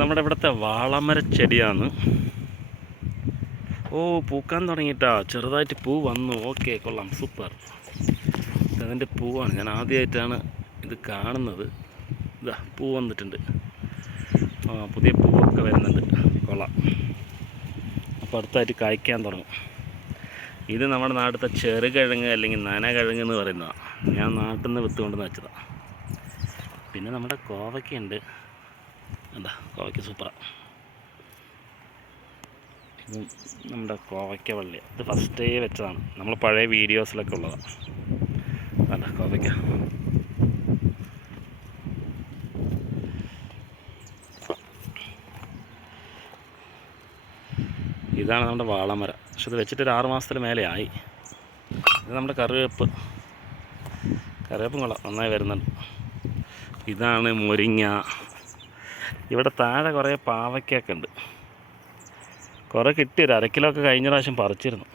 നമ്മുടെ ഇവിടുത്തെ വാളമരച്ചെടിയാണ്. ഓ, പൂക്കാൻ തുടങ്ങിയിട്ടാ. ചെറുതായിട്ട് പൂ വന്നു. ഓക്കെ, കൊള്ളാം, സൂപ്പർ. ഇതതിൻ്റെ പൂവാണ്. ഞാൻ ആദ്യമായിട്ടാണ് ഇത് കാണുന്നത്. ഇതാ പൂ വന്നിട്ടുണ്ട്. പുതിയ പൂവൊക്കെ വരുന്നുണ്ട്. കൊള്ളാം. അപ്പോൾ അടുത്തായിട്ട് കായ്ക്കാൻ തുടങ്ങും. ഇത് നമ്മുടെ നാട്ടിലത്തെ ചെറുകിഴങ്ങ് അല്ലെങ്കിൽ നനകിഴങ്ങ് എന്ന് പറയുന്നതാണ്. ഞാൻ നാട്ടിൽ നിന്ന് വിത്ത് കൊണ്ടുവന്ന് വെച്ചതാണ്. പിന്നെ നമ്മുടെ കോവയ്ക്കുണ്ട്. എന്താ കോവയ്ക്ക് സൂപ്പറാണ്. ഇത് നമ്മുടെ കോവയ്ക്ക വള്ളി. ഇത് ഫസ്റ്റേ വെച്ചതാണ്. നമ്മൾ പഴയ വീഡിയോസിലൊക്കെ ഉള്ളതാണ്. അല്ല കോവയ്ക്ക. ഇതാണ് നമ്മുടെ വാളമരം. പക്ഷെ ഇത് വെച്ചിട്ട് ഒരു 6 മാസത്തിന് മേലെ ആയി. ഇത് നമ്മുടെ കറിവേപ്പും കൊള്ളാം, നന്നായി വരുന്നുണ്ട്. ഇതാണ് മുരിങ്ങ. ഇവിടെ താഴെ കുറേ പാവയ്ക്കൊക്കെ ഉണ്ട്. കുറേ കിട്ടി. ഒരു 1/2 കിലോ ഒക്കെ കഴിഞ്ഞ പ്രാവശ്യം പറിച്ചിരുന്നു.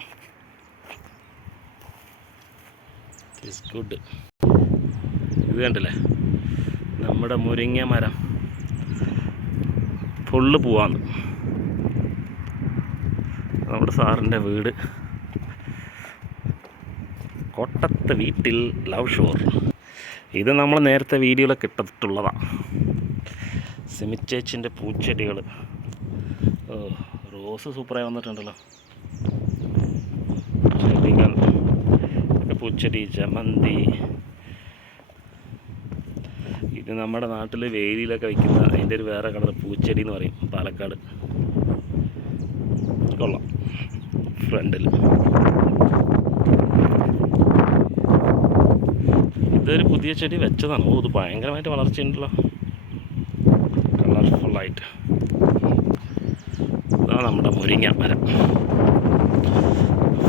It's good. ഇത് കണ്ടില്ലേ, നമ്മുടെ മുരിങ്ങ മരം ഫുള്ള് പൂവാണ്. നമ്മുടെ സാറിൻ്റെ വീട് കോട്ടത്തെ വീട്ടിൽ ലവ് ഷോർ. ഇത് നമ്മൾ നേരത്തെ വീഡിയോയിലൊക്കെ ഇട്ടിട്ടുള്ളതാണ്. സിമിച്ചേച്ചിൻ്റെ പൂച്ചെടികൾ. റോസ് സൂപ്പറായി വന്നിട്ടുണ്ടല്ലോ. ചെടികൾ, പൂച്ചെടി, ജമന്തി. ഇത് നമ്മുടെ നാട്ടിൽ വേലിയിലൊക്കെ വയ്ക്കുന്ന അതിൻ്റെ ഒരു വേറെ കളർ പൂച്ചെടി എന്ന് പറയും, പാലക്കാട്. കൊള്ളാം. ഫ്രണ്ടിൽ ഇതൊരു പുതിയ ചെടി വെച്ചതാണ്. ഇത് ഭയങ്കരമായിട്ട് വളർച്ചയുണ്ടല്ലോ, കളർഫുള്ളായിട്ട്. ഇതാണ് നമ്മുടെ മുരിങ്ങ മരം,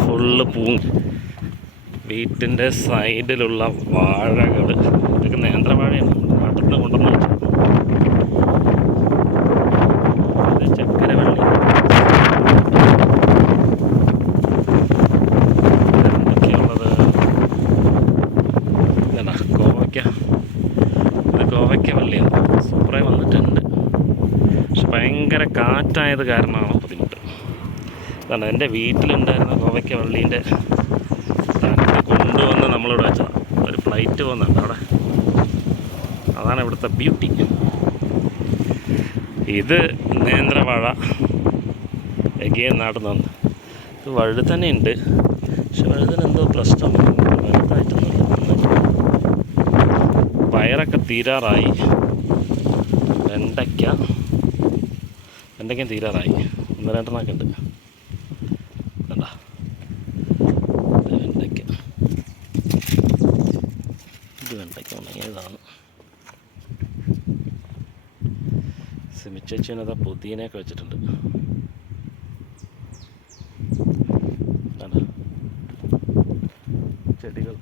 ഫുള്ള് പൂവും. വീട്ടിൻ്റെ സൈഡിലുള്ള വാഴകൾ, ഇതൊക്കെ നേന്ത്രവാഴയാണ്, നാട്ടിൽ നിന്ന് കൊണ്ടുവന്ന് വെച്ചത്. ഇത് ചക്കരവള്ളി. എന്തൊക്കെയുള്ളത്? ഇതാ കോവയ്ക്ക. ഇത് കോവയ്ക്ക വള്ളിയാണ്. സൂപ്പറായി വന്നിട്ടുണ്ട്. പക്ഷെ ഭയങ്കര കാറ്റായത് കാരണമാണ് ബുദ്ധിമുട്ട്. അതാണ് എൻ്റെ വീട്ടിലുണ്ടായിരുന്ന കോവയ്ക്ക വള്ളീൻ്റെ കൊണ്ടുവന്ന് നമ്മളിവിടെ വെച്ചതാണ്. ഒരു ഫ്ലൈറ്റ് പോകുന്നുണ്ട് അവിടെ. അതാണ് ഇവിടുത്തെ ബ്യൂട്ടി. ഇത് നേന്ത്രവാഴ എഗെയിൻ നാട്ടിൽ നിന്ന്. ഇത് വഴുതന ഉണ്ട്. പക്ഷെ വഴുതന എന്തോ പ്രശ്നം, വലുതായിട്ടൊന്നുമില്ല. പയറൊക്കെ തീരാറായി. വെണ്ടയ്ക്ക തീരാറായി. 1-2 ഉണ്ട്. കണ്ട, വെണ്ടയ്ക്ക. ഇത് വെണ്ടയ്ക്ക ഉണങ്ങിയതാണ്. സിമിച്ചേച്ചിനതാ പുതിയനൊക്കെ വെച്ചിട്ടുണ്ട്. ചെടികൾ